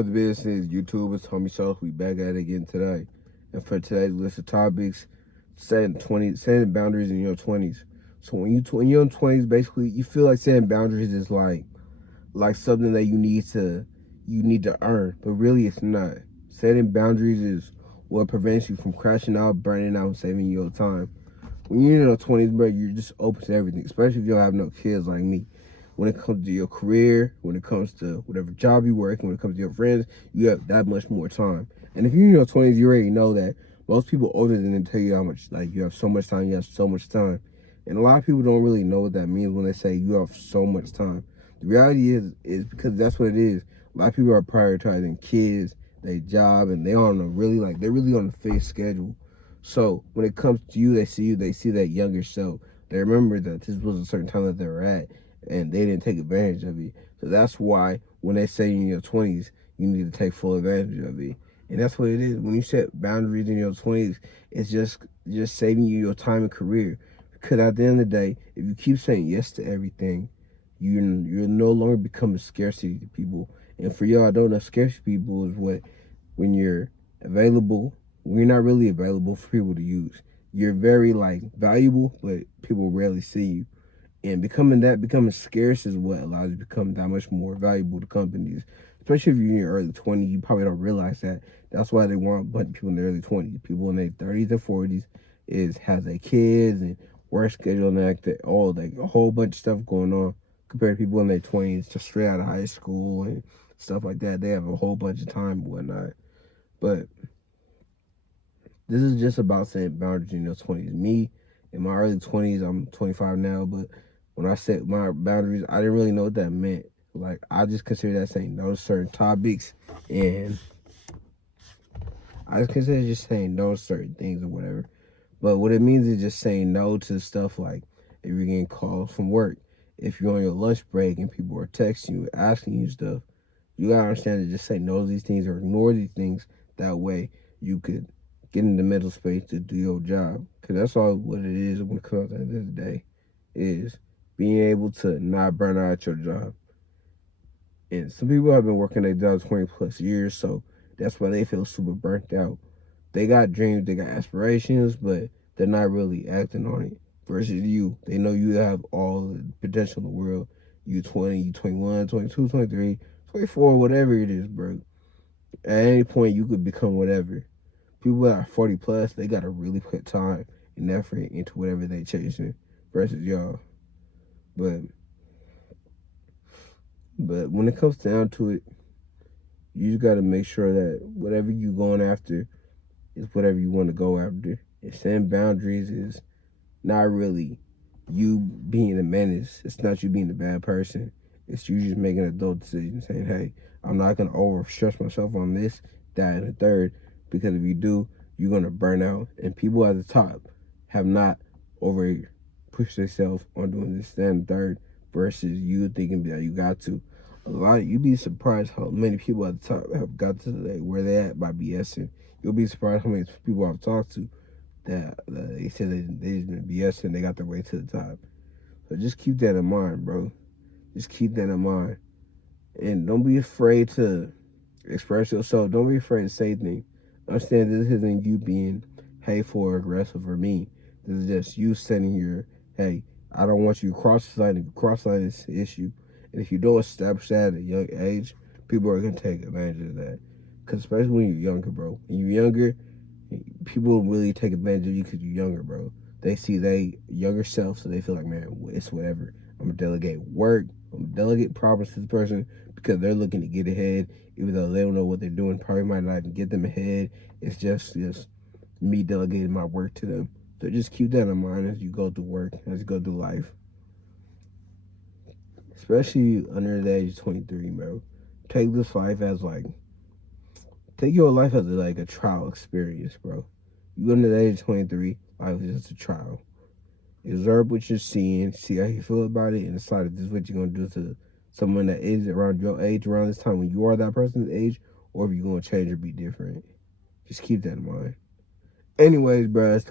The business YouTube is Tommy Shaw. We back at it again today. And for today's list of topics, setting boundaries in your 20s. So when you're in 20s, basically you feel like setting boundaries is like something that you need to earn, but really it's not. Setting boundaries is what prevents you from crashing out, burning out, and saving your time. When you're in your 20s, bro, you're just open to everything, especially if you don't have no kids like me. When it comes to your career, when it comes to whatever job you work, when it comes to your friends, you have that much more time. And if you're in your 20s, you already know that most people older than them tell you how much, like, you have so much time, you have so much time. And a lot of people don't really know what that means when they say you have so much time. The reality is because that's what it is. A lot of people are prioritizing kids, their job, and they're really on a fixed schedule. So when it comes to you, they see that younger self. They remember that this was a certain time that they were at, and they didn't take advantage of it. So that's why when they say in your 20s, you need to take full advantage of it. And that's what it is. When you set boundaries in your 20s, it's just saving you your time and career. Because at the end of the day, if you keep saying yes to everything, you're no longer becoming scarcity to people. And for y'all, I don't know, scarcity people is when you're available, when you're not really available for people to use. You're very like valuable, but people rarely see you. And becoming scarce is what allows you to become that much more valuable to companies. Especially if you're in your early 20s, you probably don't realize that. That's why they want a bunch of people in their early 20s. People in their 30s and 40s has their kids and work schedule and like a whole bunch of stuff going on compared to people in their 20s just straight out of high school and stuff like that. They have a whole bunch of time and whatnot. But this is just about setting boundaries in your 20s. Me, in my early 20s, I'm 25 now, but when I set my boundaries, I didn't really know what that meant. Like, I just consider that saying no to certain topics, and I just consider just saying no to certain things or whatever. But what it means is just saying no to stuff like if you're getting calls from work, if you're on your lunch break and people are texting you, asking you stuff, you gotta understand to just say no to these things or ignore these things. That way you could get in the mental space to do your job. Because that's all what it is when it comes at the end of the day, is being able to not burn out at your job. And some people have been working their job 20 plus years, so that's why they feel super burnt out. They got dreams, they got aspirations, but they're not really acting on it. Versus you, they know you have all the potential in the world. You 20, you 21, 22, 23, 24, whatever it is, bro. At any point, you could become whatever. People that are 40 plus, they got to really put time and effort into whatever they chasing versus y'all. But when it comes down to it, you just got to make sure that whatever you going after is whatever you want to go after. And setting boundaries is not really you being a menace. It's not you being a bad person. It's you just making an adult decision saying, hey, I'm not going to overstress myself on this, that, and the third. Because if you do, you're going to burn out. And people at the top have not over pushed themselves on doing this, that, and the third versus you thinking that you got to. You'd be surprised how many people at the top have got to where they at by BSing. You'll be surprised how many people I've talked to that they said they just been BSing, they got their way to the top. So just keep that in mind, bro. Just keep that in mind. And don't be afraid to express yourself. Don't be afraid to say things. Understand this isn't you being hateful or aggressive or mean. This is just you setting your, hey, I don't want you to cross line this issue. And if you don't establish that at a young age, people are going to take advantage of that. Because especially when you're younger, bro. When you're younger, people really take advantage of you because you're younger, bro. They see they younger self, so they feel like, man, it's whatever. I'm gonna delegate work. I'm gonna delegate problems to this person because they're looking to get ahead, even though they don't know what they're doing. Probably might not even get them ahead. It's just me delegating my work to them. So just keep that in mind as you go through work, as you go through life, especially under the age of 23, bro. Take this life as take your life as a trial experience, bro. You under the age of 23, life is just a trial. Observe what you're seeing, see how you feel about it, and decide if this is what you're gonna do to someone that is around your age, around this time when you are that person's age, or if you're gonna change or be different. Just keep that in mind. Anyways, bro, that's